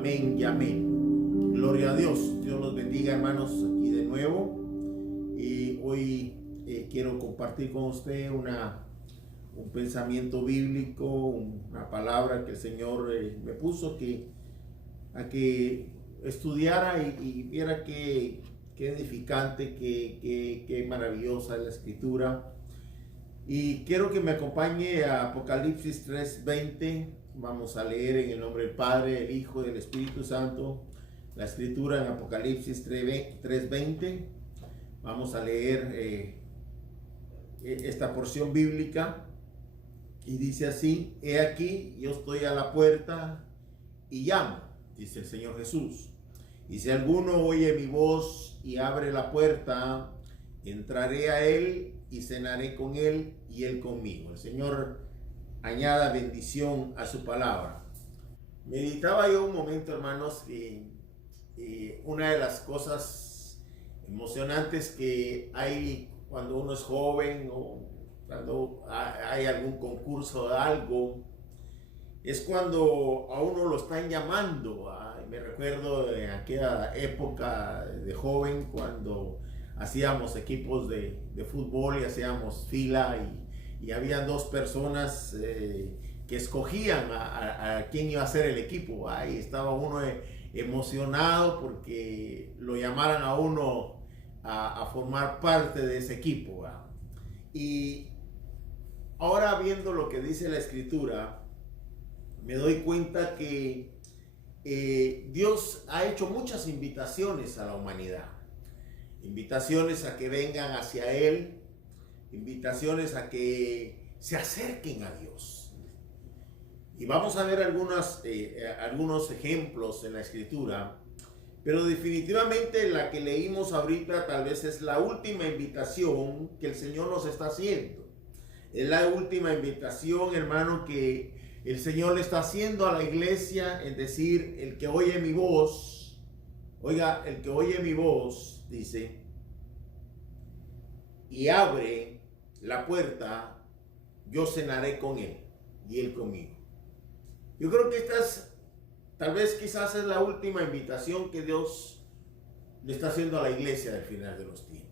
Amén y amén. Gloria a Dios. Dios los bendiga, hermanos, aquí de nuevo. Y hoy quiero compartir con usted un pensamiento bíblico, una palabra que el Señor me puso a que estudiara y viera qué edificante, qué maravillosa es la Escritura. Y quiero que me acompañe a Apocalipsis 3:20. Vamos a leer en el nombre del Padre, del Hijo y del Espíritu Santo la Escritura en Apocalipsis 3:20. Vamos a leer esta porción bíblica y dice así: He aquí, yo estoy a la puerta y llamo, dice el Señor Jesús. Y si alguno oye mi voz y abre la puerta, entraré a él y cenaré con él y él conmigo. El Señor añada bendición a su palabra. Meditaba yo un momento, hermanos, y una de las cosas emocionantes que hay cuando uno es joven o cuando hay algún concurso de algo, es cuando a uno lo están llamando. Me recuerdo en aquella época de joven cuando hacíamos equipos de fútbol y hacíamos fila y había dos personas que escogían a quién iba a ser el equipo. Ahí estaba uno emocionado porque lo llamaran a uno a formar parte de ese equipo. Y ahora, viendo lo que dice la Escritura, me doy cuenta que Dios ha hecho muchas invitaciones a la humanidad. Invitaciones a que vengan hacia Él, invitaciones a que se acerquen a Dios. Y vamos a ver algunos ejemplos en la Escritura, pero definitivamente la que leímos ahorita tal vez es la última invitación que el Señor nos está haciendo. Es la última invitación, hermano, que el Señor le está haciendo a la iglesia, es decir, el que oye mi voz, oiga, el que oye mi voz, dice, y abre la puerta, yo cenaré con él y él conmigo. Yo creo que tal vez quizás es la última invitación que Dios le está haciendo a la iglesia del final de los tiempos.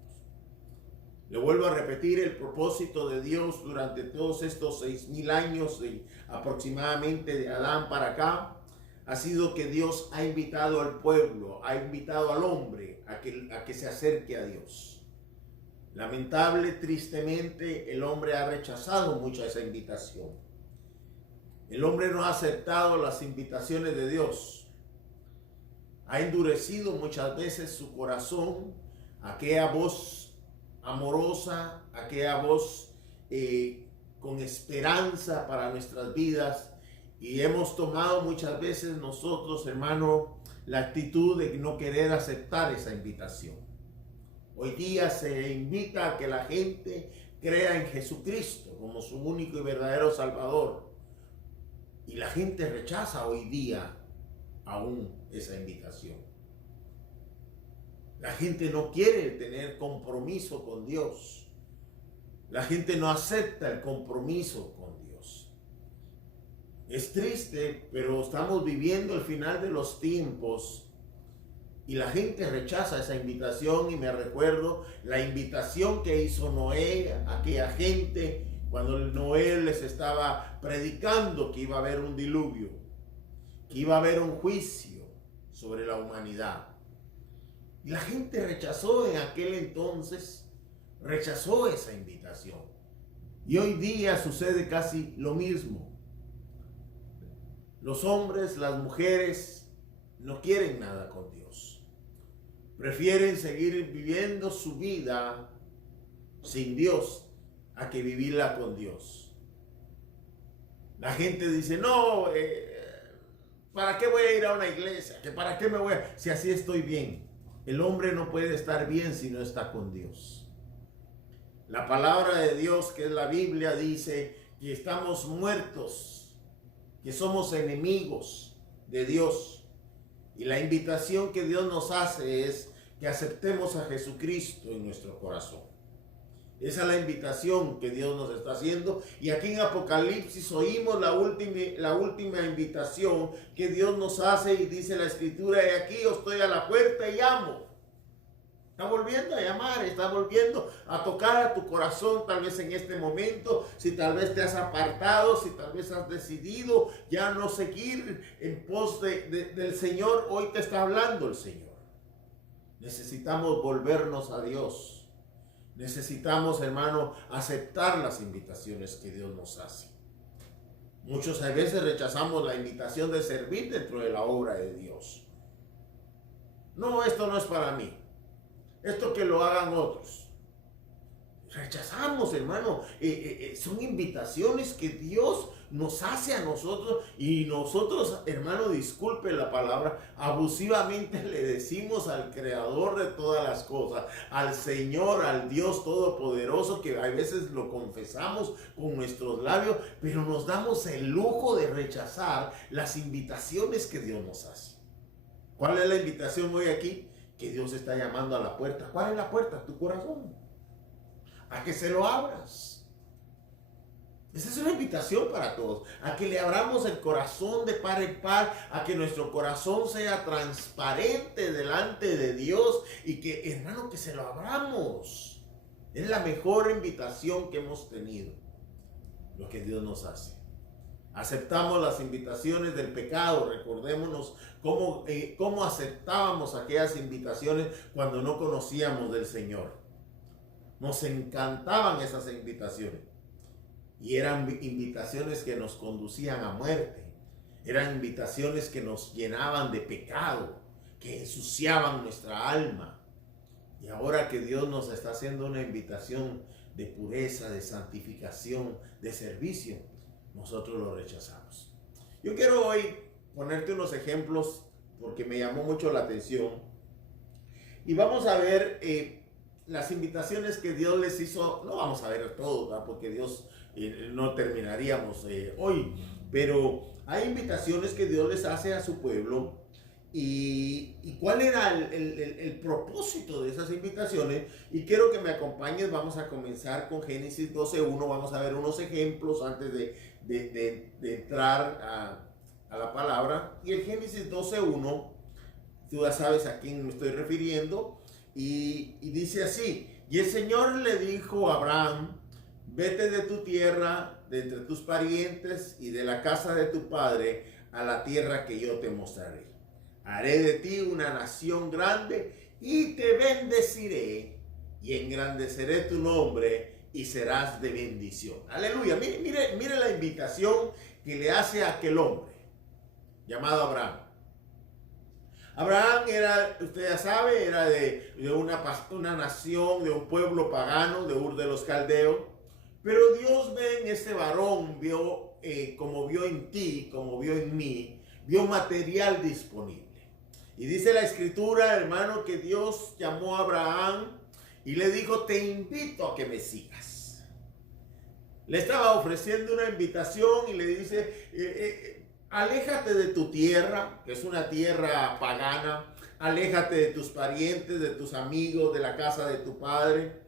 Le vuelvo a repetir, el propósito de Dios durante todos estos 6,000 años aproximadamente de Adán para acá, ha sido que Dios ha invitado al pueblo, ha invitado al hombre a que se acerque a Dios. Lamentable, tristemente, el hombre ha rechazado mucho esa invitación. El hombre no ha aceptado las invitaciones de Dios. Ha endurecido muchas veces su corazón, aquella voz amorosa, aquella voz con esperanza para nuestras vidas, y hemos tomado muchas veces nosotros, hermano, la actitud de no querer aceptar esa invitación. Hoy día se invita a que la gente crea en Jesucristo como su único y verdadero Salvador, y la gente rechaza hoy día aún esa invitación. La gente no quiere tener compromiso con Dios. La gente no acepta el compromiso con Dios. Es triste, pero estamos viviendo el final de los tiempos y la gente rechaza esa invitación. Y me recuerdo la invitación que hizo Noé a aquella gente cuando Noé les estaba predicando que iba a haber un diluvio, que iba a haber un juicio sobre la humanidad. Y la gente rechazó en aquel entonces, rechazó esa invitación. Y hoy día sucede casi lo mismo. Los hombres, las mujeres, no quieren nada con Dios. Prefieren seguir viviendo su vida sin Dios a que vivirla con Dios. La gente dice, no, ¿para qué voy a ir a una iglesia? ¿Para qué me voy si así estoy bien? El hombre no puede estar bien si no está con Dios. La palabra de Dios, que es la Biblia, dice que estamos muertos, que somos enemigos de Dios. Y la invitación que Dios nos hace es que aceptemos a Jesucristo en nuestro corazón. Esa es la invitación que Dios nos está haciendo. Y aquí en Apocalipsis oímos la última invitación que Dios nos hace, y dice la Escritura: y aquí yo estoy a la puerta y llamo. Está volviendo a llamar, está volviendo a tocar a tu corazón, tal vez en este momento. Si tal vez te has apartado, si tal vez has decidido ya no seguir en pos del Señor, hoy te está hablando el Señor. Necesitamos volvernos a Dios. Necesitamos, hermano, aceptar las invitaciones que Dios nos hace. Muchos a veces rechazamos la invitación de servir dentro de la obra de Dios. No, esto no es para mí. Esto que lo hagan otros. Rechazamos, hermano. Son invitaciones que Dios nos hace a nosotros, y nosotros, hermano, disculpe la palabra, abusivamente le decimos al Creador de todas las cosas, al Señor, al Dios Todopoderoso, que a veces lo confesamos con nuestros labios, pero nos damos el lujo de rechazar las invitaciones que Dios nos hace. ¿Cuál es la invitación hoy aquí? Que Dios está llamando a la puerta. ¿Cuál es la puerta? Tu corazón. A que se lo abras. Esa es una invitación para todos, a que le abramos el corazón de par en par, a que nuestro corazón sea transparente delante de Dios, y que, hermano, que se lo abramos. Es la mejor invitación que hemos tenido, lo que Dios nos hace. Aceptamos las invitaciones del pecado. Recordémonos cómo aceptábamos aquellas invitaciones cuando no conocíamos del Señor. Nos encantaban esas invitaciones. Y eran invitaciones que nos conducían a muerte. Eran invitaciones que nos llenaban de pecado, que ensuciaban nuestra alma. Y ahora que Dios nos está haciendo una invitación de pureza, de santificación, de servicio, nosotros lo rechazamos. Yo quiero hoy ponerte unos ejemplos porque me llamó mucho la atención. Y vamos a ver las invitaciones que Dios les hizo. No vamos a ver todo, ¿verdad? Porque Dios no terminaríamos hoy, pero hay invitaciones que Dios les hace a su pueblo. ¿Y cuál era el propósito de esas invitaciones? Y quiero que me acompañes. Vamos a comenzar con Génesis 12:1. Vamos a ver unos ejemplos antes de entrar a la palabra. Y el Génesis 12:1, tú ya sabes a quién me estoy refiriendo. Y dice así: y el Señor le dijo a Abraham: vete de tu tierra, de entre tus parientes y de la casa de tu padre, a la tierra que yo te mostraré. Haré de ti una nación grande y te bendeciré, y engrandeceré tu nombre y serás de bendición. Aleluya. Mire la invitación que le hace a aquel hombre llamado Abraham. Abraham era, usted ya sabe, era de una nación, de un pueblo pagano, de Ur de los Caldeos. Pero Dios ve en este varón, como vio en ti, como vio en mí, vio material disponible. Y dice la Escritura, hermano, que Dios llamó a Abraham y le dijo: te invito a que me sigas. Le estaba ofreciendo una invitación y le dice: aléjate de tu tierra, que es una tierra pagana. Aléjate de tus parientes, de tus amigos, de la casa de tu padre.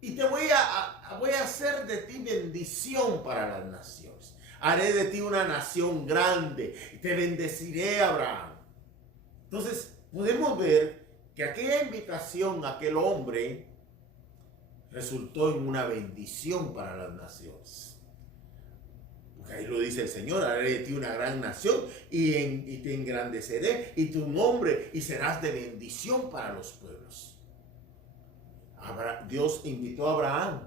Y te voy a hacer de ti bendición para las naciones. Haré de ti una nación grande. Te bendeciré, Abraham. Entonces, podemos ver que aquella invitación a aquel hombre resultó en una bendición para las naciones. Porque ahí lo dice el Señor: haré de ti una gran nación y te engrandeceré y tu nombre, y serás de bendición para los pueblos. Dios invitó a Abraham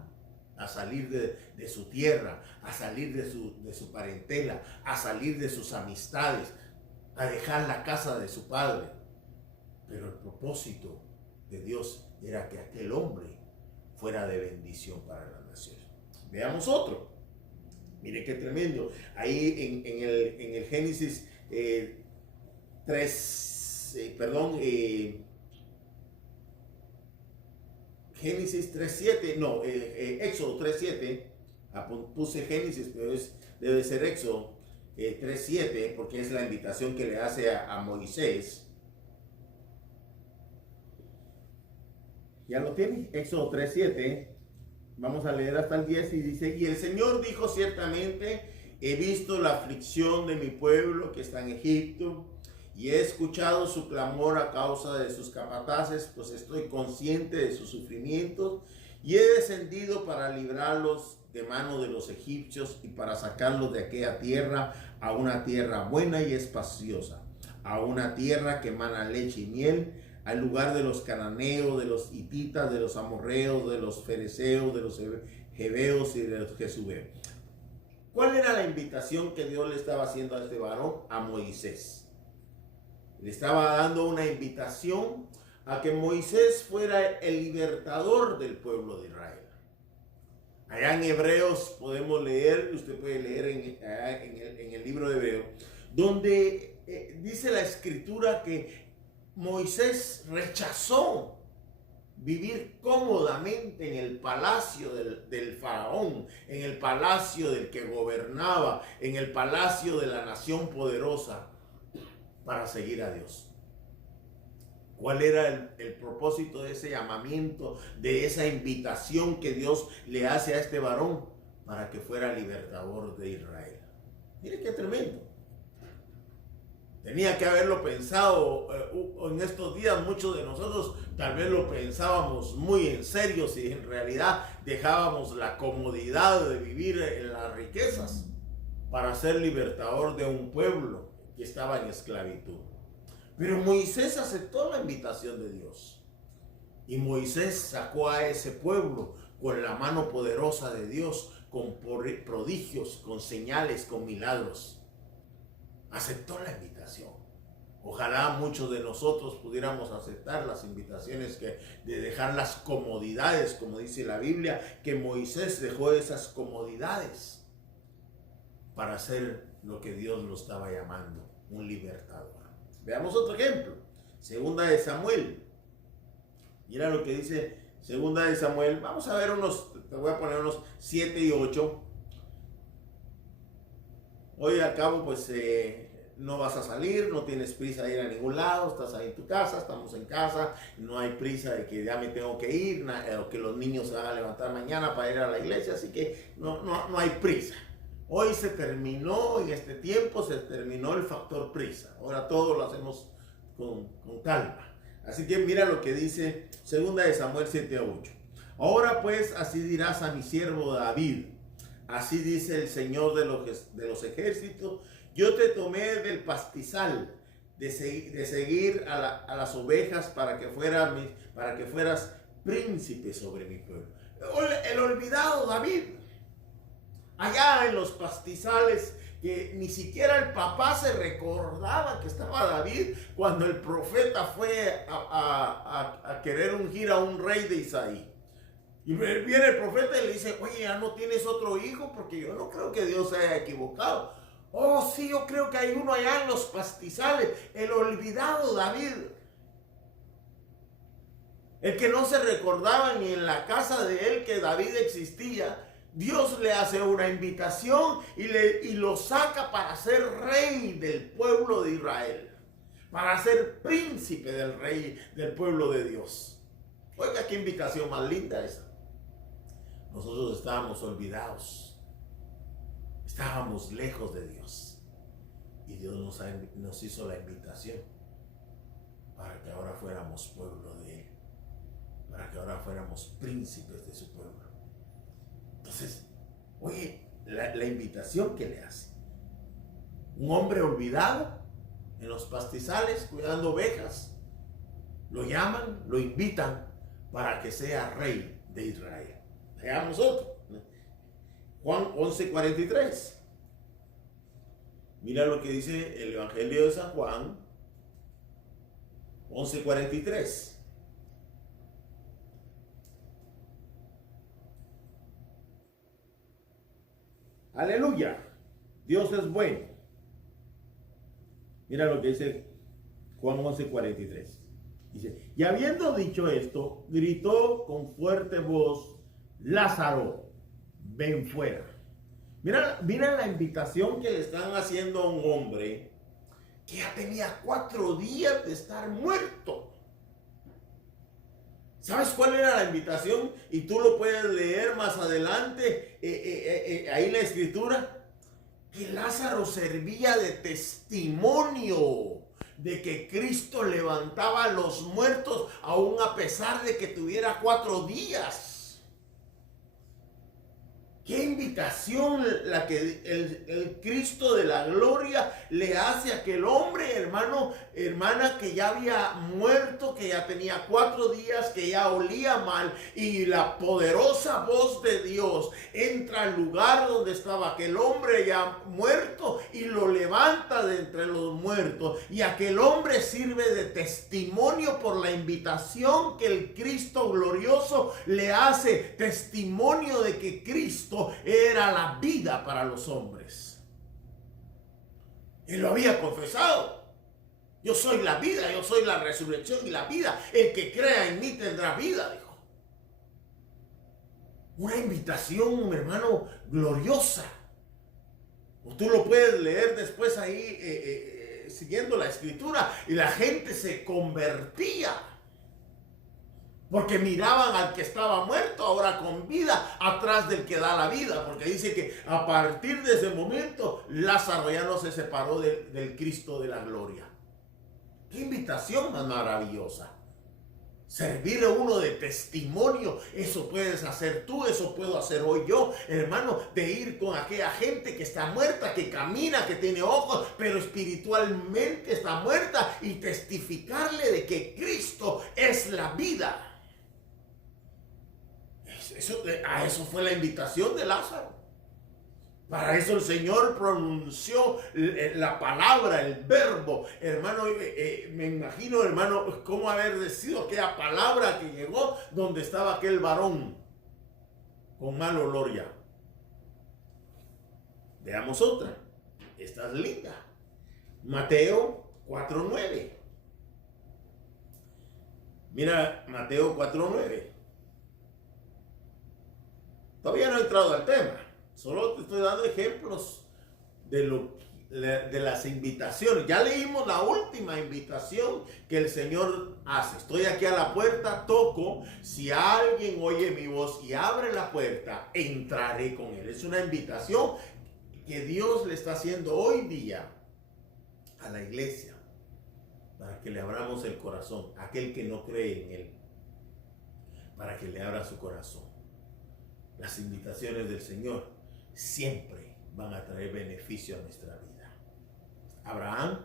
a salir de su tierra, a salir de su parentela, a salir de sus amistades, a dejar la casa de su padre. Pero el propósito de Dios era que aquel hombre fuera de bendición para las naciones. Veamos otro. Mire qué tremendo. Ahí en el Génesis 3, Génesis 3:7, no, Éxodo 3:7, puse Génesis, pero debe ser Éxodo 3:7, porque es la invitación que le hace a Moisés. ¿Ya lo tiene? Éxodo 3:7. Vamos a leer hasta el 10 y dice, y el Señor dijo ciertamente, he visto la aflicción de mi pueblo que está en Egipto, y he escuchado su clamor a causa de sus capataces, pues estoy consciente de sus sufrimientos, y he descendido para librarlos de mano de los egipcios y para sacarlos de aquella tierra a una tierra buena y espaciosa, a una tierra que emana leche y miel, al lugar de los cananeos, de los hititas, de los amorreos, de los fereceos, de los jebeos y de los jesubeos. ¿Cuál era la invitación que Dios le estaba haciendo a este varón? A Moisés. Le estaba dando una invitación a que Moisés fuera el libertador del pueblo de Israel. Allá en Hebreos podemos leer, usted puede leer en el libro de Hebreos, donde dice la escritura que Moisés rechazó vivir cómodamente en el palacio del faraón, en el palacio del que gobernaba, en el palacio de la nación poderosa, para seguir a Dios. ¿Cuál era el propósito de ese llamamiento, de esa invitación que Dios le hace a este varón? Para que fuera libertador de Israel. Mire qué tremendo. Tenía que haberlo pensado en estos días. Muchos de nosotros tal vez lo pensábamos muy en serio, si en realidad dejábamos la comodidad de vivir en las riquezas para ser libertador de un pueblo que estaba en esclavitud. Pero Moisés aceptó la invitación de Dios. Y Moisés sacó a ese pueblo con la mano poderosa de Dios, con prodigios, con señales, con milagros. Aceptó la invitación. Ojalá muchos de nosotros pudiéramos aceptar las invitaciones de dejar las comodidades, como dice la Biblia, que Moisés dejó esas comodidades para hacer lo que Dios lo estaba llamando, un libertador. Veamos otro ejemplo. Segunda de Samuel. Mira lo que dice Segunda de Samuel. Vamos a ver te voy a poner unos 7 y 8. Hoy al cabo, pues no vas a salir, no tienes prisa de ir a ningún lado, estás ahí en tu casa, estamos en casa, no hay prisa de que ya me tengo que ir, o que los niños se van a levantar mañana para ir a la iglesia, así que no hay prisa. Hoy se terminó, en este tiempo se terminó el factor prisa. Ahora todo lo hacemos con calma. Así que mira lo que dice Segunda de Samuel 7:8. Ahora pues así dirás a mi siervo David. Así dice el Señor de los ejércitos. Yo te tomé del pastizal de seguir a las ovejas para que fueras príncipe sobre mi pueblo. El olvidado David. Allá en los pastizales, que ni siquiera el papá se recordaba que estaba David cuando el profeta fue a querer ungir a un rey de Isaí. Y viene el profeta y le dice, oye, ¿ya no tienes otro hijo? Porque yo no creo que Dios se haya equivocado. Oh, sí, yo creo que hay uno allá en los pastizales, el olvidado David. El que no se recordaba ni en la casa de él que David existía. Dios le hace una invitación y lo saca para ser rey del pueblo de Israel, para ser príncipe del pueblo de Dios. Oiga, qué invitación más linda esa. Nosotros estábamos olvidados, estábamos lejos de Dios, y Dios nos hizo la invitación para que ahora fuéramos pueblo de Él, para que ahora fuéramos príncipes de su pueblo. Entonces, oye, la invitación que le hace. Un hombre olvidado en los pastizales cuidando ovejas. Lo llaman, lo invitan para que sea rey de Israel. Veamos otro. Juan 11:43. Mira lo que dice el Evangelio de San Juan 11:43. Aleluya, Dios es bueno. Mira lo que dice Juan 11:43. Dice, y habiendo dicho esto, gritó con fuerte voz, Lázaro, ven fuera. Mira la invitación que le están haciendo a un hombre que ya tenía 4 días de estar muerto. ¿Sabes cuál era la invitación? Y tú lo puedes leer más adelante, ahí en la escritura, que Lázaro servía de testimonio de que Cristo levantaba a los muertos, aún a pesar de que tuviera 4 días. Qué invitación la que el Cristo de la gloria le hace a aquel hombre, hermano, hermana, que ya había muerto, que ya tenía 4 días, que ya olía mal, y la poderosa voz de Dios entra al lugar donde estaba aquel hombre ya muerto y lo levanta de entre los muertos, y aquel hombre sirve de testimonio por la invitación que el Cristo glorioso le hace, testimonio de que Cristo era la vida para los hombres. Él lo había confesado. Yo soy la vida, yo soy la resurrección y la vida. El que crea en mí tendrá vida, dijo. Una invitación, hermano, gloriosa. Tú lo puedes leer después ahí, siguiendo la escritura, y la gente se convertía. Porque miraban al que estaba muerto, ahora con vida, atrás del que da la vida. Porque dice que a partir de ese momento, Lázaro ya no se separó del Cristo de la gloria. ¡Qué invitación más maravillosa! Servir a uno de testimonio, eso puedes hacer tú, eso puedo hacer hoy yo, hermano, de ir con aquella gente que está muerta, que camina, que tiene ojos, pero espiritualmente está muerta, y testificarle de que Cristo es la vida. A eso fue la invitación de Lázaro. Para eso el Señor pronunció la palabra, el verbo. Hermano, me imagino, hermano, cómo haber sido aquella palabra que llegó donde estaba aquel varón con mal olor ya. Veamos otra. Esta es linda. Mateo 4:9. Mira, Mateo 4:9. Todavía no he entrado al tema, solo te estoy dando ejemplos de las invitaciones. Ya leímos la última invitación que el Señor hace. Estoy aquí a la puerta, toco. Si alguien oye mi voz y abre la puerta, entraré con él. Es una invitación que Dios le está haciendo hoy día a la iglesia, para que le abramos el corazón, a aquel que no cree en él, para que le abra su corazón. Las invitaciones del Señor siempre van a traer beneficio a nuestra vida. Abraham,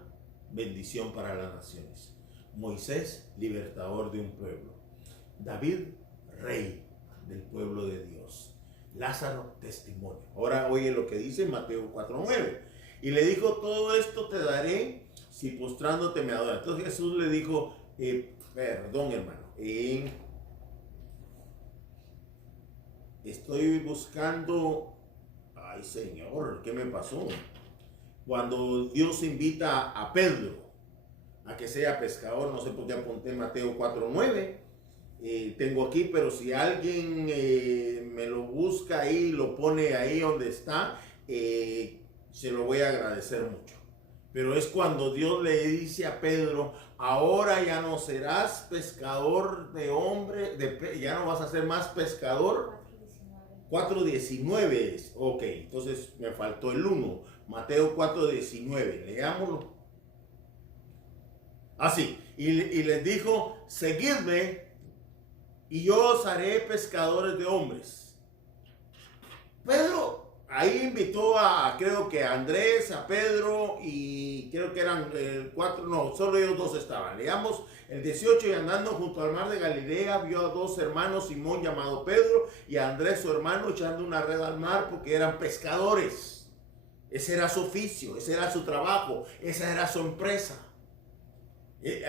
bendición para las naciones. Moisés, libertador de un pueblo. David, rey del pueblo de Dios. Lázaro, testimonio. Ahora oye lo que dice Mateo 4:9. Y le dijo: todo esto te daré si postrándote me adoras. Entonces Jesús le dijo, perdón, hermano, estoy buscando, ay Señor, ¿qué me pasó? Cuando Dios invita a Pedro a que sea pescador, no sé por qué apunté Mateo 4:9, tengo aquí, pero si alguien me lo busca ahí, lo pone ahí donde está, se lo voy a agradecer mucho. Pero es cuando Dios le dice a Pedro: ahora ya no serás pescador de hombres, ya no vas a ser más pescador. 4:19 es, ok, entonces me faltó el 1, Mateo 4:19, leámoslo. Así, y les dijo: seguidme y yo os haré pescadores de hombres. Pedro ahí invitó creo que a Andrés, a Pedro, y creo que eran 4, no, solo ellos 2 estaban. Leamos el 18: y andando junto al mar de Galilea, vio a 2 hermanos, Simón llamado Pedro, y a Andrés su hermano, echando una red al mar, porque eran pescadores. Ese era su oficio, ese era su trabajo, esa era su empresa.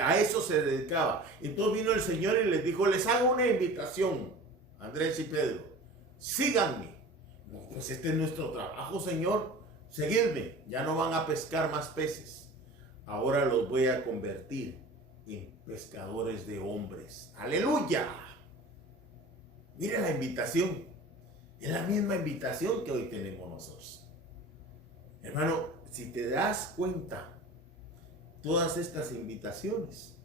A eso se dedicaba. Entonces vino el Señor y les dijo: les hago una invitación, Andrés y Pedro, síganme. No, pues este es nuestro trabajo, Señor. Seguidme. Ya no van a pescar más peces. Ahora los voy a convertir en pescadores de hombres. ¡Aleluya! Mira la invitación. Es la misma invitación que hoy tenemos nosotros. Hermano, si te das cuenta, todas estas invitaciones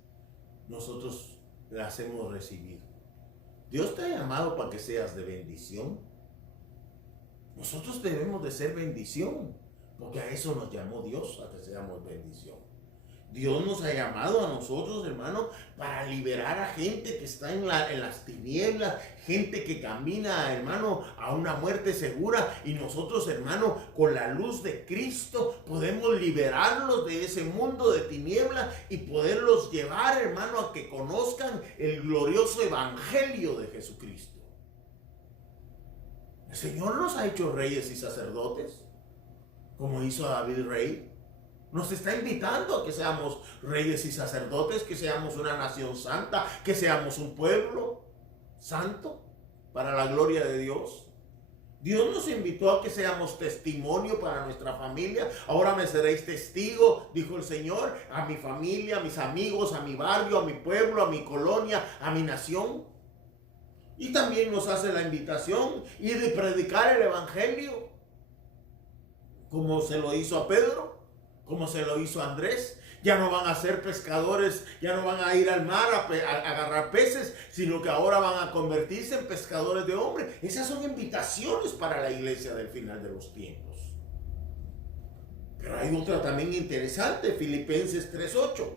nosotros las hemos recibido. Dios te ha llamado para que seas de bendición. Nosotros debemos de ser bendición, porque a eso nos llamó Dios, a que seamos bendición. Dios nos ha llamado a nosotros, hermano, para liberar a gente que está en las tinieblas, gente que camina, hermano, a una muerte segura. Y nosotros, hermano, con la luz de Cristo podemos liberarlos de ese mundo de tinieblas y poderlos llevar, hermano, a que conozcan el glorioso evangelio de Jesucristo. El Señor nos ha hecho reyes y sacerdotes, como hizo a David rey. Nos está invitando a que seamos reyes y sacerdotes, que seamos una nación santa, que seamos un pueblo santo para la gloria de Dios. Dios nos invitó a que seamos testimonio para nuestra familia. Ahora me seréis testigo, dijo el Señor, a mi familia, a mis amigos, a mi barrio, a mi pueblo, a mi colonia, a mi nación. Y también nos hace la invitación y de predicar el evangelio, como se lo hizo a Pedro, como se lo hizo a Andrés. Ya no van a ser pescadores, ya no van a ir al mar a agarrar peces, sino que ahora van a convertirse en pescadores de hombres. Esas son invitaciones para la iglesia del final de los tiempos. Pero hay otra también interesante, Filipenses 3:8.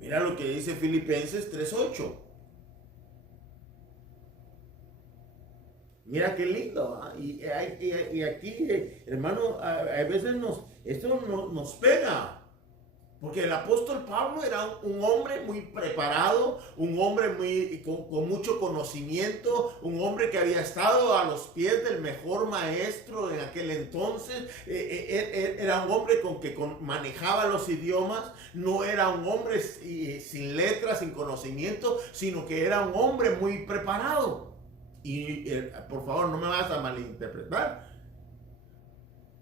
Mira lo que dice Filipenses 3:8. Mira qué lindo, ¿eh? Y aquí, hermano, a veces esto nos pega. Porque el apóstol Pablo era un hombre muy preparado, un hombre con mucho conocimiento, un hombre que había estado a los pies del mejor maestro en aquel entonces. Era un hombre que manejaba los idiomas, no era un hombre sin letras, sin conocimiento, sino que era un hombre muy preparado. Y por favor, no me vas a malinterpretar.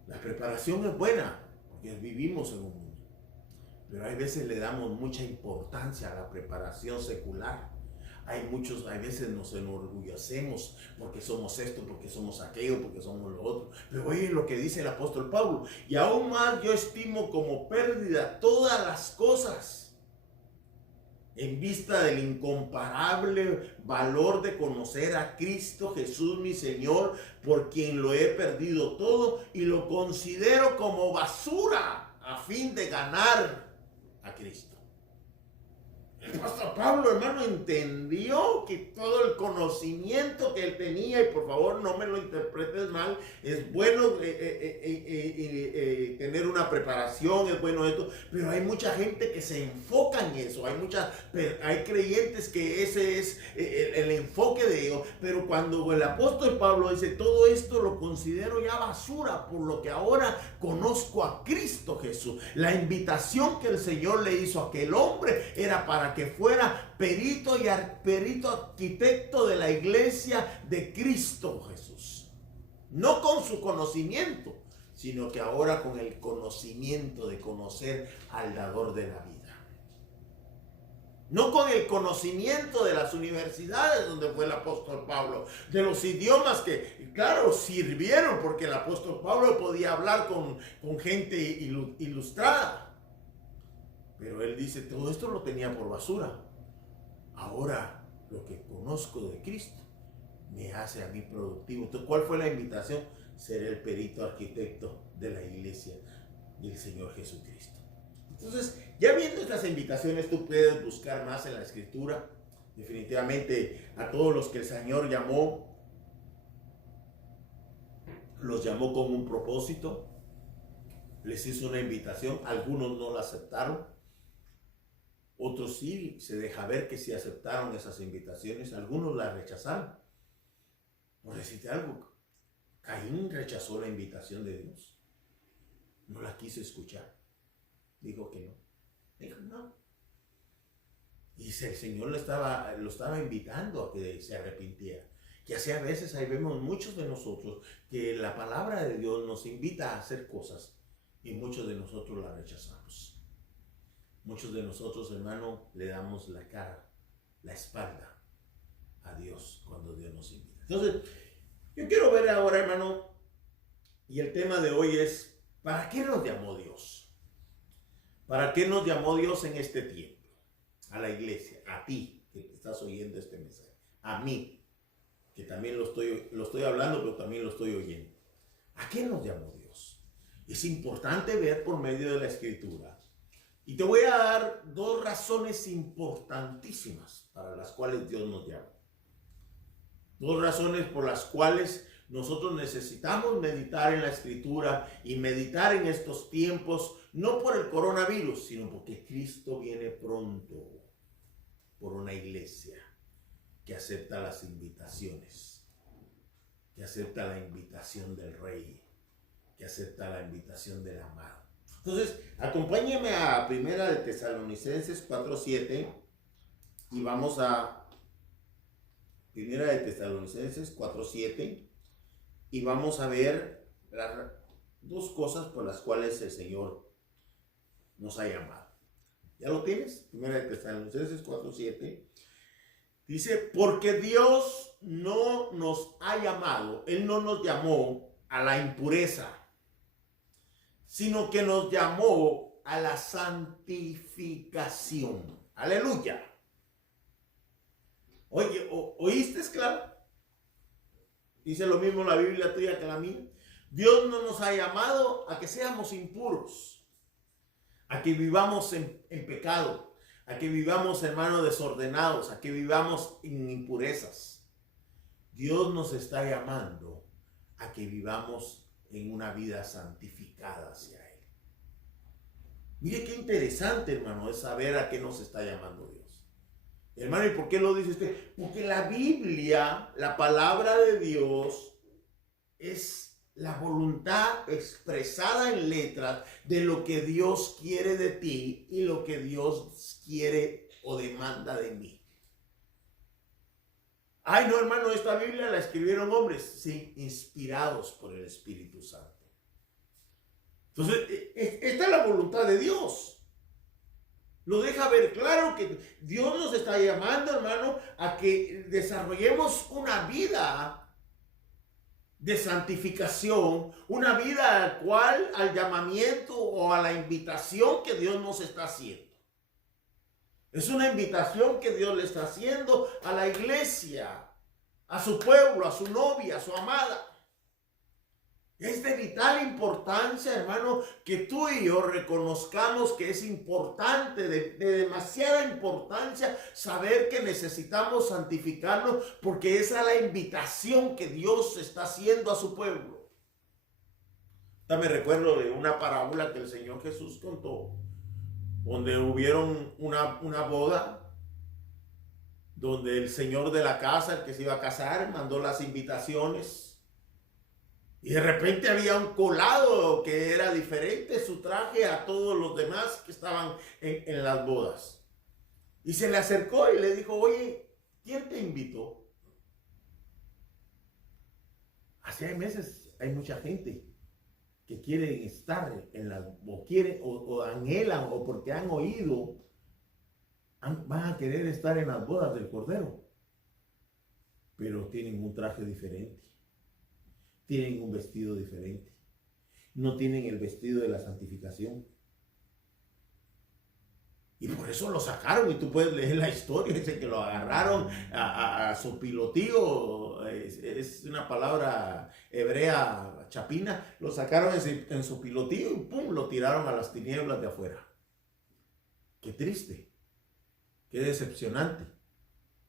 La preparación es buena, porque vivimos en un mundo. Pero hay veces le damos mucha importancia a la preparación secular. Hay veces nos enorgullecemos porque somos esto, porque somos aquello, porque somos lo otro. Pero oye lo que dice el apóstol Pablo. Y aún más yo estimo como pérdida todas las cosas, en vista del incomparable valor de conocer a Cristo Jesús mi Señor, por quien lo he perdido todo y lo considero como basura a fin de ganar a Cristo. El pastor Pablo, hermano, entendió que todo el conocimiento que él tenía, y por favor no me lo interpretes mal, es bueno tener una preparación, es bueno esto, pero hay mucha gente que se enfoca en eso, hay creyentes que ese es el enfoque de ellos, pero cuando el apóstol Pablo dice, todo esto lo considero ya basura, por lo que ahora conozco a Cristo Jesús. La invitación que el Señor le hizo a aquel hombre era para que fuera perito arquitecto de la iglesia de Cristo Jesús. No con su conocimiento, sino que ahora con el conocimiento de conocer al dador de la vida. No con el conocimiento de las universidades donde fue el apóstol Pablo, de los idiomas que, claro, sirvieron, porque el apóstol Pablo podía hablar con gente ilustrada. Pero él dice, todo esto lo tenía por basura. Ahora lo que conozco de Cristo me hace a mí productivo. Entonces, ¿cuál fue la invitación? Ser el perito arquitecto de la iglesia del Señor Jesucristo. Entonces, ya viendo estas invitaciones, tú puedes buscar más en la Escritura. Definitivamente a todos los que el Señor llamó, los llamó con un propósito. Les hizo una invitación, algunos no la aceptaron. Otros sí, se deja ver que sí aceptaron esas invitaciones, algunos las rechazaron. Por decirte algo, Caín rechazó la invitación de Dios. No la quiso escuchar. Dijo que no. Dijo no. Y el Señor lo estaba invitando a que se arrepintiera. Y así a veces ahí vemos muchos de nosotros que la palabra de Dios nos invita a hacer cosas y muchos de nosotros la rechazamos. Muchos de nosotros, hermano, le damos la cara, la espalda a Dios cuando Dios nos invita. Entonces, yo quiero ver ahora, hermano, y el tema de hoy es, ¿para qué nos llamó Dios? ¿Para qué nos llamó Dios en este tiempo? A la iglesia, a ti que estás oyendo este mensaje. A mí, que también lo estoy hablando, pero también lo estoy oyendo. ¿A qué nos llamó Dios? Es importante ver por medio de la Escritura. Y te voy a dar dos razones importantísimas para las cuales Dios nos llama. Dos razones por las cuales nosotros necesitamos meditar en la Escritura y meditar en estos tiempos, no por el coronavirus, sino porque Cristo viene pronto por una iglesia que acepta las invitaciones, que acepta la invitación del Rey, que acepta la invitación del amado. Entonces, acompáñame a Primera de Tesalonicenses 4:7 y vamos a Primera de Tesalonicenses 4:7 y vamos a ver las dos cosas por las cuales el Señor nos ha llamado. ¿Ya lo tienes? Primera de Tesalonicenses 4:7 dice, porque Dios no nos ha llamado, Él no nos llamó a la impureza, sino que nos llamó a la santificación. Aleluya. Oye, ¿oíste, esclavo? Dice lo mismo la Biblia tuya que la mía. Dios no nos ha llamado a que seamos impuros, a que vivamos en pecado, a que vivamos, hermanos, desordenados, a que vivamos en impurezas. Dios nos está llamando a que vivamos en una vida santificada hacia Él. Mire qué interesante, hermano, es saber a qué nos está llamando Dios. Hermano, ¿y por qué lo dice usted? Porque la Biblia, la palabra de Dios, es la voluntad expresada en letras de lo que Dios quiere de ti y lo que Dios quiere o demanda de mí. Ay, no, hermano, esta Biblia la escribieron hombres, sí, inspirados por el Espíritu Santo. Entonces, esta es la voluntad de Dios. Lo deja ver claro que Dios nos está llamando, hermano, a que desarrollemos una vida de santificación, una vida al llamamiento o a la invitación que Dios nos está haciendo. Es una invitación que Dios le está haciendo a la iglesia, a su pueblo, a su novia, a su amada. Es de vital importancia, hermano, que tú y yo reconozcamos que es importante, de demasiada importancia, saber que necesitamos santificarnos, porque esa es la invitación que Dios está haciendo a su pueblo. Me recuerdo de una parábola que el Señor Jesús contó, donde hubieron una boda, donde el señor de la casa, el que se iba a casar, mandó las invitaciones. Y de repente había un colado que era diferente su traje a todos los demás que estaban en las bodas. Y se le acercó y le dijo, oye, ¿quién te invitó? Hace meses hay mucha gente que quiere estar en las, o anhelan, o porque han oído, van a querer estar en las bodas del Cordero. Pero tienen un traje diferente. Tienen un vestido diferente. No tienen el vestido de la santificación. Y por eso lo sacaron. Y tú puedes leer la historia. Dice que lo agarraron a su pilotío. Es una palabra hebrea chapina. Lo sacaron en su pilotío y pum, lo tiraron a las tinieblas de afuera. Qué triste. Qué decepcionante.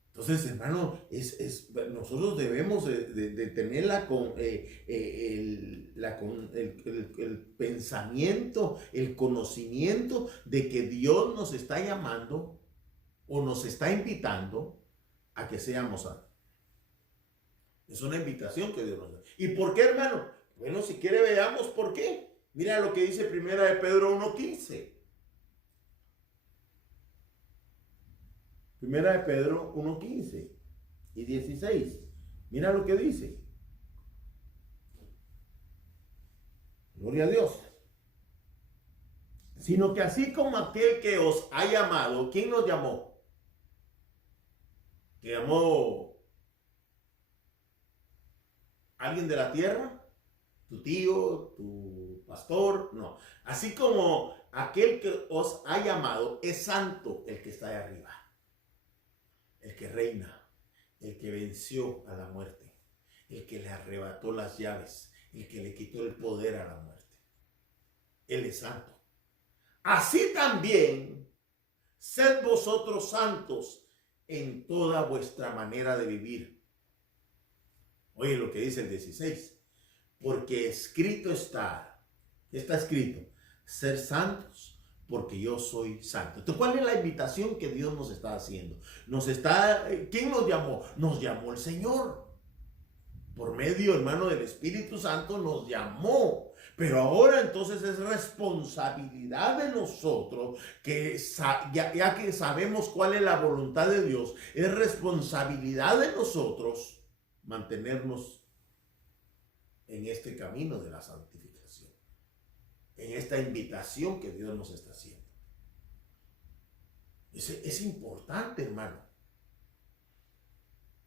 Entonces, hermano, nosotros debemos de tener el pensamiento, el conocimiento de que Dios nos está llamando o nos está invitando a que seamos santos. Es una invitación que Dios nos da. ¿Y por qué, hermano? Bueno, si quiere veamos por qué. Mira lo que dice Primera de Pedro 1:15. Primera de Pedro 1:15 y 16. Mira lo que dice. Gloria a Dios. Sino que así como aquel que os ha llamado, ¿quién nos llamó? ¿Te llamó alguien de la tierra? ¿Tu tío? ¿Tu pastor? No. Así como aquel que os ha llamado es santo el que está ahí arriba. el que reina, el que venció a la muerte, el que le arrebató las llaves, el que le quitó el poder a la muerte. Él es santo. Así también, sed vosotros santos en toda vuestra manera de vivir. Oye lo que dice el 16. Porque escrito está, ¿qué está escrito? Ser santos, porque yo soy santo. Entonces, ¿cuál es la invitación que Dios nos está haciendo? ¿Quién nos llamó? Nos llamó el Señor. Por medio, hermano, del Espíritu Santo nos llamó. Pero ahora entonces es responsabilidad de nosotros, ya que sabemos cuál es la voluntad de Dios, es responsabilidad de nosotros mantenernos en este camino de la santificación, en esta invitación que Dios nos está haciendo. Es importante, hermano,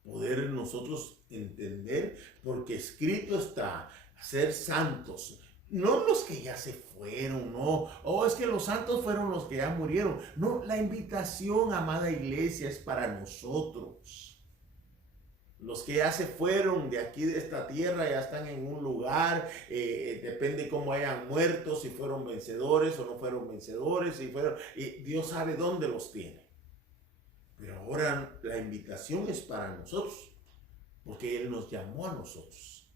poder nosotros entender, porque escrito está, ser santos. No los que ya se fueron, no. Es que los santos fueron los que ya murieron. No, la invitación, amada iglesia, es para nosotros. Los que ya se fueron de aquí, de esta tierra, ya están en un lugar, depende cómo hayan muerto, si fueron vencedores o no fueron vencedores, Dios sabe dónde los tiene. Pero ahora la invitación es para nosotros, porque Él nos llamó a nosotros.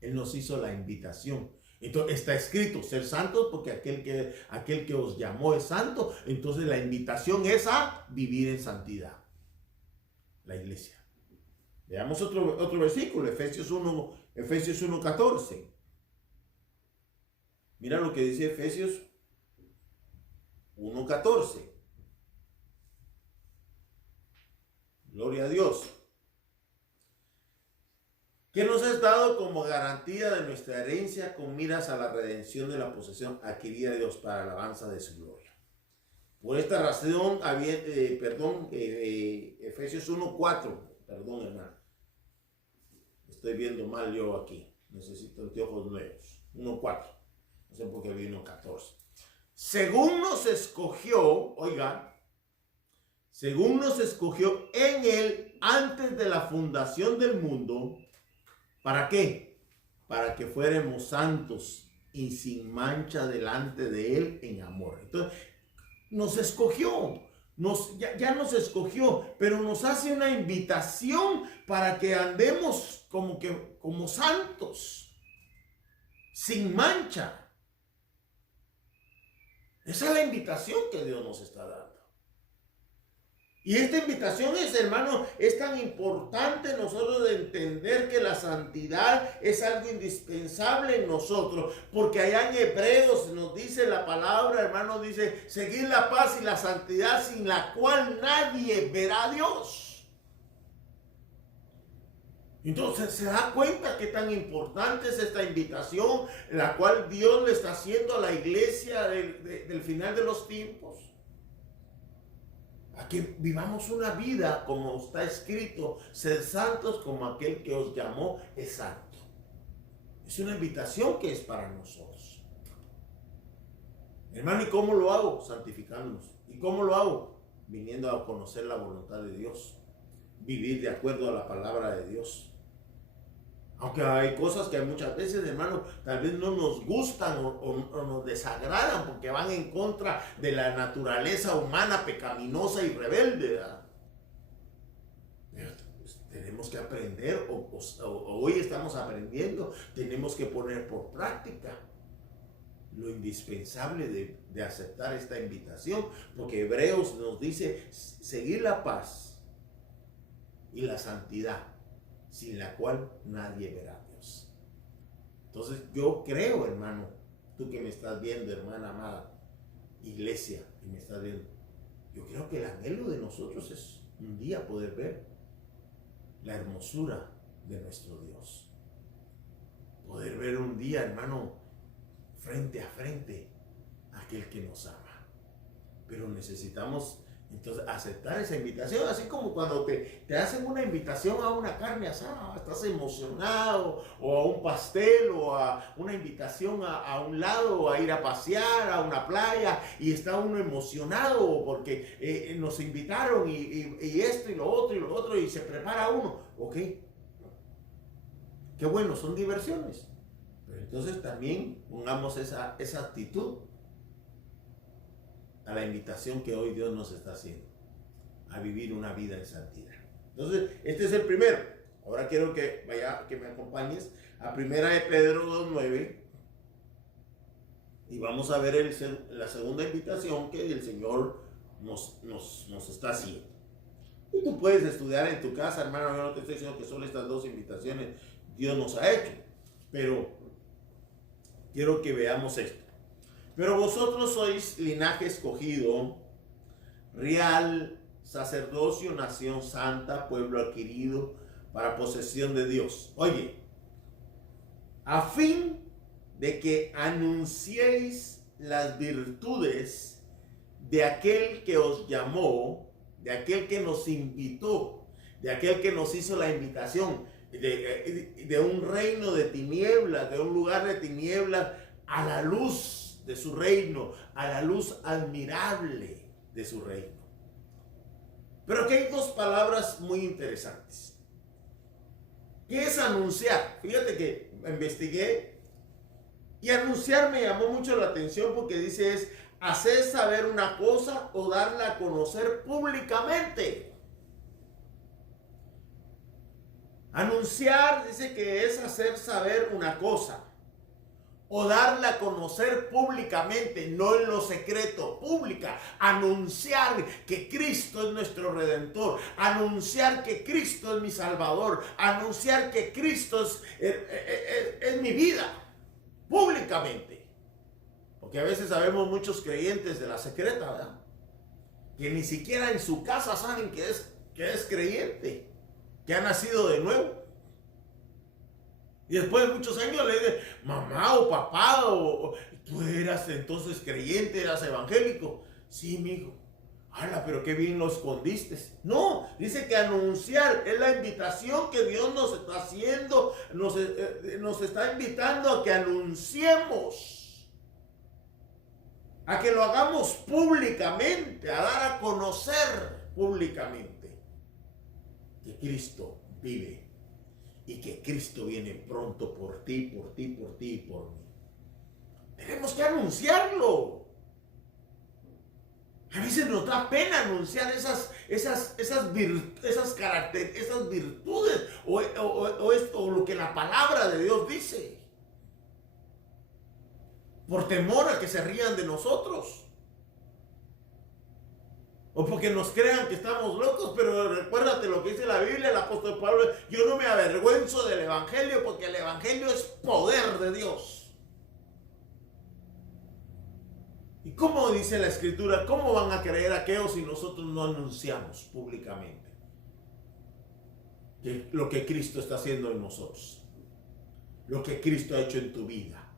Él nos hizo la invitación. Entonces está escrito, ser santos, porque aquel que os llamó es santo. Entonces la invitación es a vivir en santidad. La iglesia. Veamos otro versículo, Efesios 1:14. Mira lo que dice Efesios 1:14. Gloria a Dios. Que nos has dado como garantía de nuestra herencia con miras a la redención de la posesión adquirida de Dios para alabanza de su gloria. Por esta razón, Efesios 1:4, perdón, hermano. Estoy viendo mal yo aquí. Necesito anteojos nuevos. 1:4. No sé por qué vino 14. Según nos escogió, según nos escogió en Él antes de la fundación del mundo. ¿Para qué? Para que fuéramos santos y sin mancha delante de Él en amor. Entonces, nos escogió. Ya nos escogió, pero nos hace una invitación para que andemos como santos, sin mancha. Esa es la invitación que Dios nos está dando. Y esta invitación es tan importante nosotros de entender que la santidad es algo indispensable en nosotros, porque allá en Hebreos nos dice la palabra, hermano, dice, seguir la paz y la santidad sin la cual nadie verá a Dios. Entonces se da cuenta que tan importante es esta invitación, la cual Dios le está haciendo a la iglesia del final de los tiempos. A que vivamos una vida como está escrito, ser santos como aquel que os llamó es santo. Es una invitación que es para nosotros. Hermano, ¿y cómo lo hago? Santificándonos. ¿Y cómo lo hago? Viniendo a conocer la voluntad de Dios. Vivir de acuerdo a la palabra de Dios. Aunque hay cosas que muchas veces, hermano, tal vez no nos gustan o nos desagradan porque van en contra de la naturaleza humana pecaminosa y rebelde, ¿verdad? Pero pues, tenemos que aprender, hoy estamos aprendiendo, tenemos que poner por práctica lo indispensable de aceptar esta invitación, porque Hebreos nos dice seguir la paz y la santidad, sin la cual nadie verá a Dios. Entonces yo creo, hermano, tú que me estás viendo, hermana amada, iglesia, que me estás viendo, yo creo que el anhelo de nosotros es un día poder ver la hermosura de nuestro Dios. Poder ver un día, hermano, frente a frente a aquel que nos ama. Pero necesitamos Entonces, aceptar esa invitación, así como cuando te hacen una invitación a una carne asada, estás emocionado, o a un pastel, o a una invitación a un lado, a ir a pasear, a una playa, y está uno emocionado porque nos invitaron y esto y lo otro, y se prepara uno. Ok, qué bueno, son diversiones. Pero entonces también pongamos esa actitud a la invitación que hoy Dios nos está haciendo, a vivir una vida en santidad. Entonces, este es el primero. Ahora quiero que me acompañes a 1 de Pedro 2:9 y vamos a ver la segunda invitación que el Señor nos está haciendo. Y tú puedes estudiar en tu casa, hermano. Yo no te estoy diciendo que solo estas dos invitaciones Dios nos ha hecho, pero quiero que veamos esto. Pero vosotros sois linaje escogido, real sacerdocio, nación santa, pueblo adquirido para posesión de Dios. Oye, a fin de que anunciéis las virtudes de aquel que os llamó, de aquel que nos invitó, de aquel que nos hizo la invitación, de un reino de tinieblas, de un lugar de tinieblas, a la luz de su reino, a la luz admirable de su reino. Pero aquí hay dos palabras muy interesantes. ¿Qué es anunciar? Fíjate que investigué y anunciar me llamó mucho la atención porque dice es hacer saber una cosa o darla a conocer públicamente. Anunciar dice que es hacer saber una cosa o darla a conocer públicamente, no en lo secreto, pública. Anunciar que Cristo es nuestro Redentor, anunciar que Cristo es mi Salvador, anunciar que Cristo es mi vida, públicamente. Porque a veces sabemos muchos creyentes de la secreta, ¿verdad? Que ni siquiera en su casa saben que es creyente, que ha nacido de nuevo. Y después de muchos años le dice, mamá o papá, tú eras entonces creyente, eras evangélico. Sí, mijo. ¡Hala, pero qué bien lo escondiste! No, dice que anunciar es la invitación que Dios nos está haciendo, nos está invitando a que anunciemos, a que lo hagamos públicamente, a dar a conocer públicamente que Cristo vive. Y que Cristo viene pronto por ti, por ti, por ti y por mí. Tenemos que anunciarlo. A veces nos da pena anunciar esas virtudes o lo que la palabra de Dios dice. Por temor a que se rían de nosotros. O porque nos crean que estamos locos, pero recuérdate lo que dice la Biblia, el apóstol Pablo, yo no me avergüenzo del evangelio porque el evangelio es poder de Dios. ¿Y cómo dice la escritura? ¿Cómo van a creer aquellos si nosotros no anunciamos públicamente lo que Cristo está haciendo en nosotros? Lo que Cristo ha hecho en tu vida.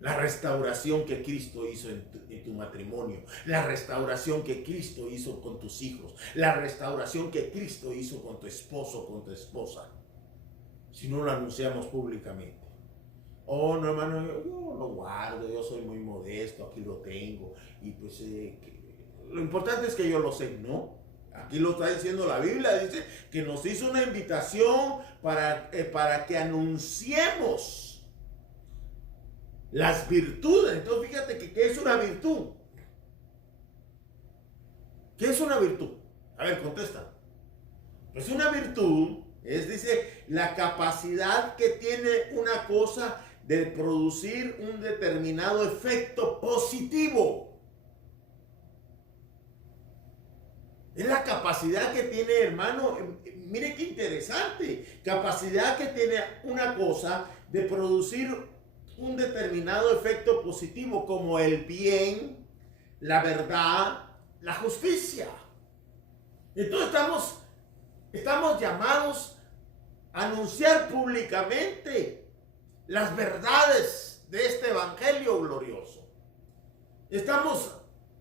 La restauración que Cristo hizo en tu matrimonio. La restauración que Cristo hizo con tus hijos. La restauración que Cristo hizo con tu esposo, con tu esposa. Si no lo anunciamos públicamente. Oh, no, hermano, yo lo guardo, yo soy muy modesto, aquí lo tengo. Y pues lo importante es que yo lo sé, ¿no? Aquí lo está diciendo la Biblia, dice que nos hizo una invitación para que anunciemos las virtudes. Entonces fíjate que ¿qué es una virtud? ¿Qué es una virtud? A ver, contesta. Pues una virtud es, dice, la capacidad que tiene una cosa de producir un determinado efecto positivo. Es la capacidad que tiene, hermano, mire qué interesante, capacidad que tiene una cosa de producir un determinado efecto positivo como el bien, la verdad, la justicia. Entonces estamos llamados a anunciar públicamente las verdades de este evangelio glorioso. Estamos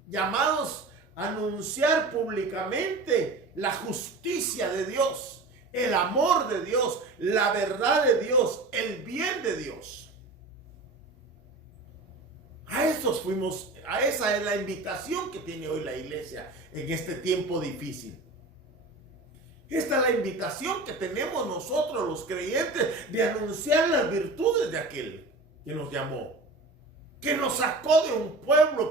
llamados anunciar públicamente la justicia de Dios, el amor de Dios, la verdad de Dios, el bien de Dios. A esos fuimos, a esa es la invitación que tiene hoy la iglesia en este tiempo difícil. Esta es la invitación que tenemos nosotros los creyentes de anunciar las virtudes de aquel que nos llamó, que nos sacó de un pueblo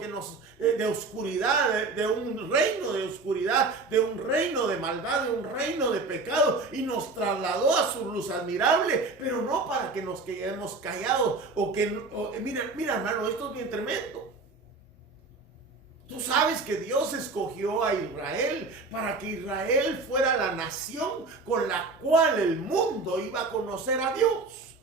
de oscuridad, de un reino de oscuridad, de un reino de maldad, de un reino de pecado, y nos trasladó a su luz admirable, pero no para que nos quedemos callados mira hermano, esto es bien tremendo. Tú sabes que Dios escogió a Israel para que Israel fuera la nación con la cual el mundo iba a conocer a Dios.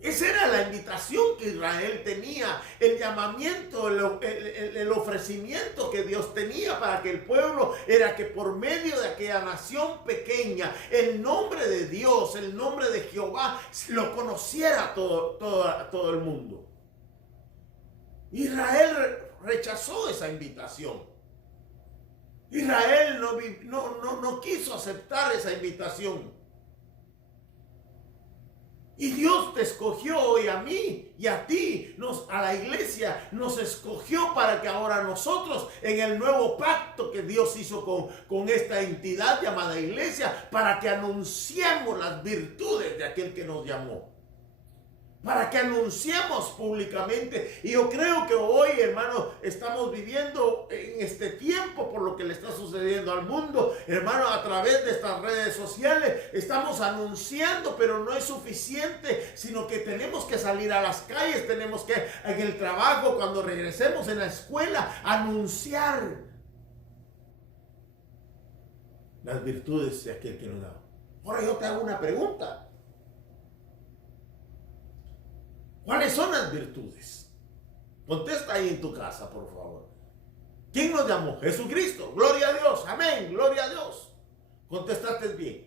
Esa era la invitación que Israel tenía, el llamamiento, el ofrecimiento que Dios tenía para que el pueblo era que por medio de aquella nación pequeña, el nombre de Dios, el nombre de Jehová, lo conociera todo el mundo. Israel rechazó esa invitación. Israel no quiso aceptar esa invitación. Y Dios te escogió hoy a mí y a ti, a la iglesia, nos escogió para que ahora nosotros, en el nuevo pacto que Dios hizo con esta entidad llamada iglesia, para que anunciemos las virtudes de aquel que nos llamó. Para que anunciemos públicamente. Y yo creo que hoy, hermano, estamos viviendo en este tiempo por lo que le está sucediendo al mundo. Hermano, a través de estas redes sociales estamos anunciando, pero no es suficiente, sino que tenemos que salir a las calles, tenemos que en el trabajo, cuando regresemos en la escuela, anunciar las virtudes de aquel que nos da. Ahora yo te hago una pregunta. ¿Cuáles son las virtudes? Contesta ahí en tu casa, por favor. ¿Quién nos llamó? Jesucristo. Gloria a Dios. Amén. Gloria a Dios. Contestaste bien.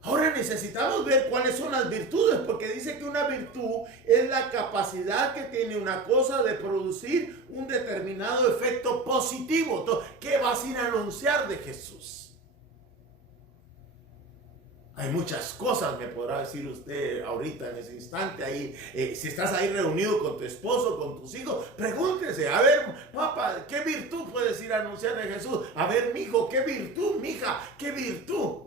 Ahora necesitamos ver cuáles son las virtudes, porque dice que una virtud es la capacidad que tiene una cosa de producir un determinado efecto positivo. Entonces, ¿qué vas a ir a anunciar de Jesús? Hay muchas cosas, me podrá decir usted ahorita en ese instante ahí. Si estás ahí reunido con tu esposo, con tus hijos, pregúntese, a ver, papá, ¿qué virtud puedes ir a anunciar de Jesús? A ver, mijo, ¿qué virtud, mija? ¿Qué virtud?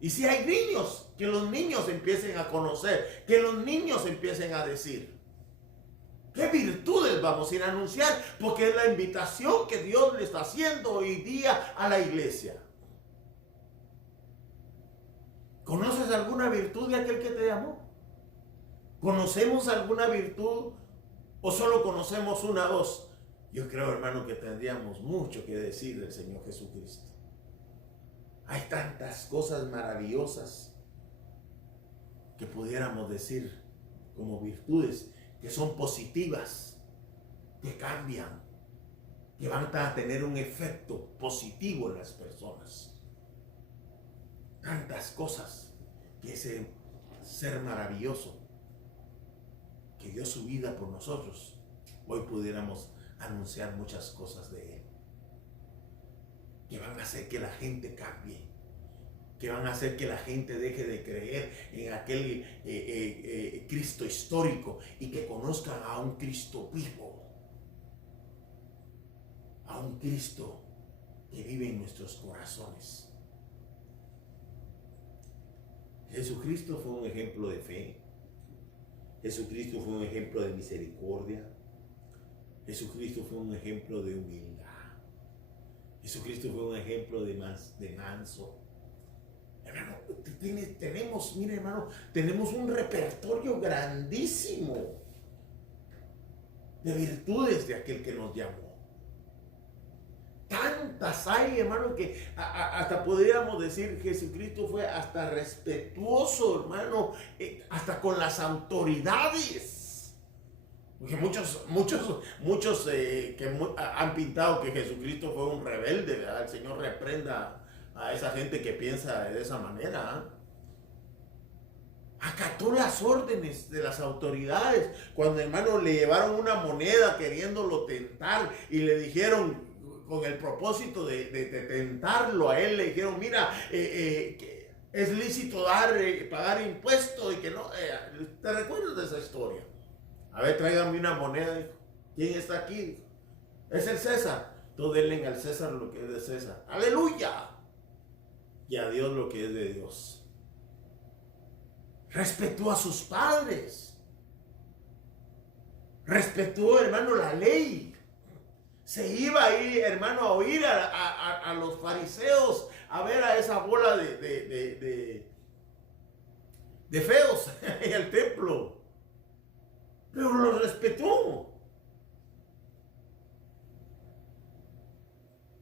Y si hay niños, que los niños empiecen a conocer, que los niños empiecen a decir. ¿Qué virtudes vamos a ir a anunciar? Porque es la invitación que Dios le está haciendo hoy día a la iglesia. ¿Conoces alguna virtud de aquel que te llamó? ¿Conocemos alguna virtud o solo conocemos una, dos? Yo creo, hermano, que tendríamos mucho que decir del Señor Jesucristo. Hay tantas cosas maravillosas que pudiéramos decir como virtudes que son positivas, que cambian, que van a tener un efecto positivo en las personas. Tantas cosas que ese ser maravilloso que dio su vida por nosotros, hoy pudiéramos anunciar muchas cosas de él, que van a hacer que la gente cambie, que van a hacer que la gente deje de creer en aquel Cristo histórico y que conozcan a un Cristo vivo, a un Cristo que vive en nuestros corazones. Jesucristo fue un ejemplo de fe. Jesucristo fue un ejemplo de misericordia. Jesucristo fue un ejemplo de humildad. Jesucristo fue un ejemplo de manso. Hermano, mire hermano, tenemos un repertorio grandísimo de virtudes de aquel que nos llamó. Tantas hay, hermano, que hasta podríamos decir Jesucristo fue hasta respetuoso, hermano, hasta con las autoridades. Porque muchos que han pintado que Jesucristo fue un rebelde, ¿verdad? El Señor reprenda a esa gente que piensa de esa manera, ¿eh? Acató las órdenes de las autoridades. Cuando, hermano, le llevaron una moneda queriéndolo tentar y le dijeron, con el propósito de tentarlo a él, le dijeron, mira, que es lícito pagar impuestos y que no. ¿Te recuerdas de esa historia? A ver, tráigame una moneda, dijo. ¿Quién está aquí? Dijo. Es el César. Tú denle al César lo que es de César. ¡Aleluya! Y a Dios lo que es de Dios. Respetó a sus padres. Respetó, hermano, la ley. Se iba ahí, hermano, a oír a los fariseos, a ver a esa bola de feos en el templo. Pero los respetó.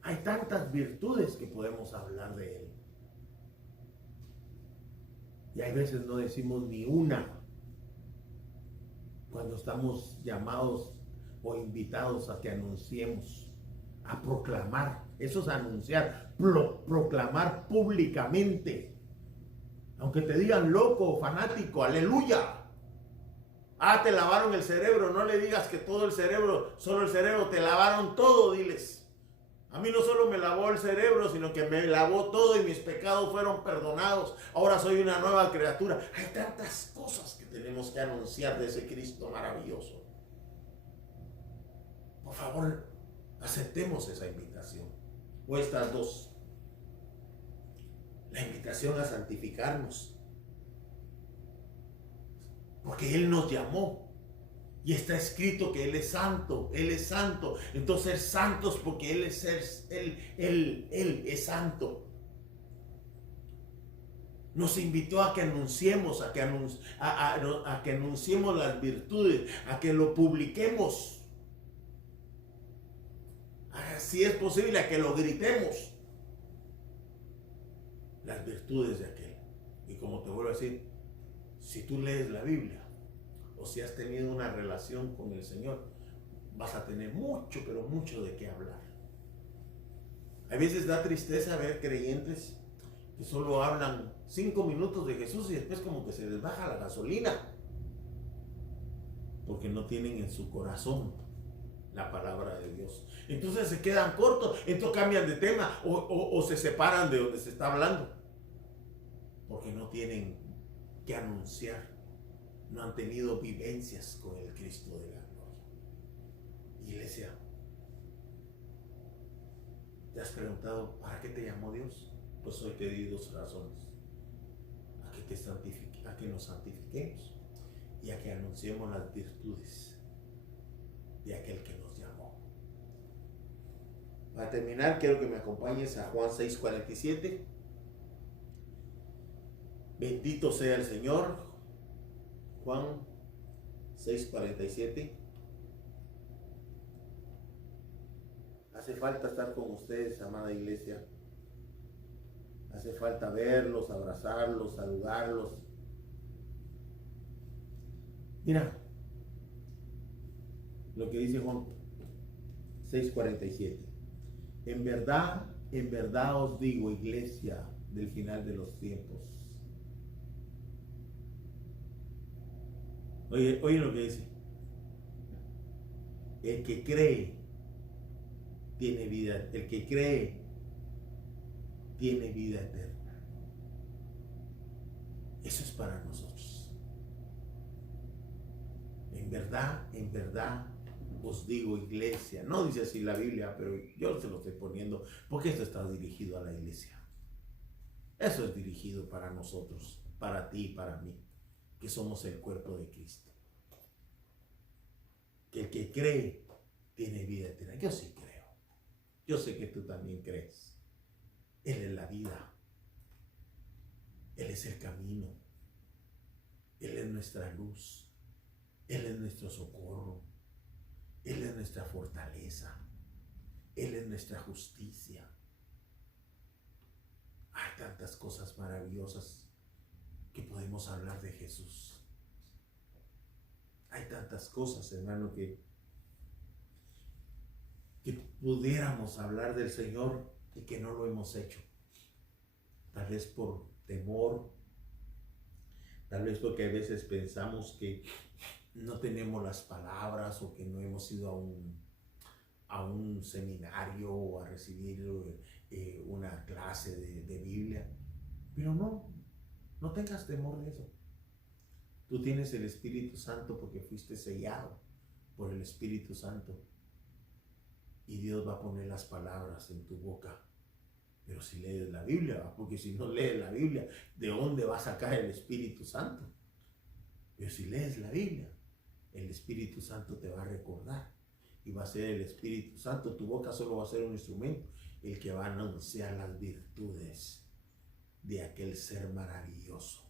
Hay tantas virtudes que podemos hablar de él. Y hay veces no decimos ni una cuando estamos llamados o invitados a que anunciemos, a proclamar. Eso es anunciar, proclamar públicamente. Aunque te digan loco o fanático, aleluya. Ah, te lavaron el cerebro. No le digas que todo el cerebro, solo el cerebro, te lavaron todo, diles. A mí no solo me lavó el cerebro, sino que me lavó todo y mis pecados fueron perdonados. Ahora soy una nueva criatura. Hay tantas cosas que tenemos que anunciar de ese Cristo maravilloso. Por favor, aceptemos esa invitación. O estas dos. La invitación a santificarnos. Porque Él nos llamó. Y está escrito que Él es santo, Él es santo. Entonces ser santos porque Él es santo. Nos invitó a que anunciemos, a que anunciemos las virtudes, a que lo publiquemos. Si es posible, a que lo gritemos. Las virtudes de aquel. Y como te vuelvo a decir, si tú lees la Biblia, o si has tenido una relación con el Señor, vas a tener mucho, pero mucho de qué hablar. A veces da tristeza ver creyentes que solo hablan 5 minutos de Jesús y después como que se les baja la gasolina, porque no tienen en su corazón la palabra de Dios. Entonces se quedan cortos, entonces cambian de tema o se separan de donde se está hablando, porque no tienen que anunciar. No han tenido vivencias con el Cristo de la gloria. Iglesia, ¿te has preguntado para qué te llamó Dios? Pues hoy te di 2 razones. A que nos santifiquemos y a que anunciemos las virtudes de aquel que nos llamó. Para terminar, quiero que me acompañes a Juan 6:47. Bendito sea el Señor. Juan 6:47. Hace falta estar con ustedes, amada iglesia. Hace falta verlos, abrazarlos, saludarlos. Mira lo que dice Juan 6:47. En verdad os digo, iglesia del final de los tiempos. Oye lo que dice. El que cree tiene vida. El que cree tiene vida eterna. Eso es para nosotros. En verdad os digo, iglesia. No dice así la Biblia, pero yo se lo estoy poniendo porque esto está dirigido a la iglesia. Eso es dirigido para nosotros, para ti y para mí, que somos el cuerpo de Cristo. Que el que cree tiene vida eterna. Yo sí creo. Yo sé que tú también crees. Él es la vida. Él es el camino. Él es nuestra luz. Él es nuestro socorro. Él es nuestra fortaleza. Él es nuestra justicia. Hay tantas cosas maravillosas que podemos hablar de Jesús. Hay tantas cosas, hermano, que pudiéramos hablar del Señor y que no lo hemos hecho. Tal vez por temor, Tal vez porque a veces pensamos que no tenemos las palabras o que no hemos ido a un seminario o a recibir una clase de Biblia. Pero no tengas temor de eso. Tú tienes el Espíritu Santo porque fuiste sellado por el Espíritu Santo. Y Dios va a poner las palabras en tu boca. Pero si lees la Biblia, porque si no lees la Biblia, ¿de dónde va a sacar el Espíritu Santo? Pero si lees la Biblia, el Espíritu Santo te va a recordar. Y va a ser el Espíritu Santo. Tu boca solo va a ser un instrumento, el que va a anunciar las virtudes de aquel ser maravilloso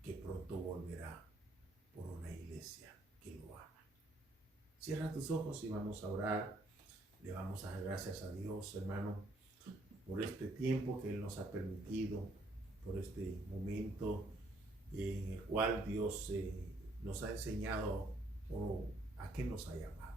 que pronto volverá por una iglesia que lo ama. Cierra tus ojos y vamos a orar. Le vamos a dar gracias a Dios, hermano, por este tiempo que Él nos ha permitido, por este momento en el cual Dios nos ha enseñado a qué nos ha llamado.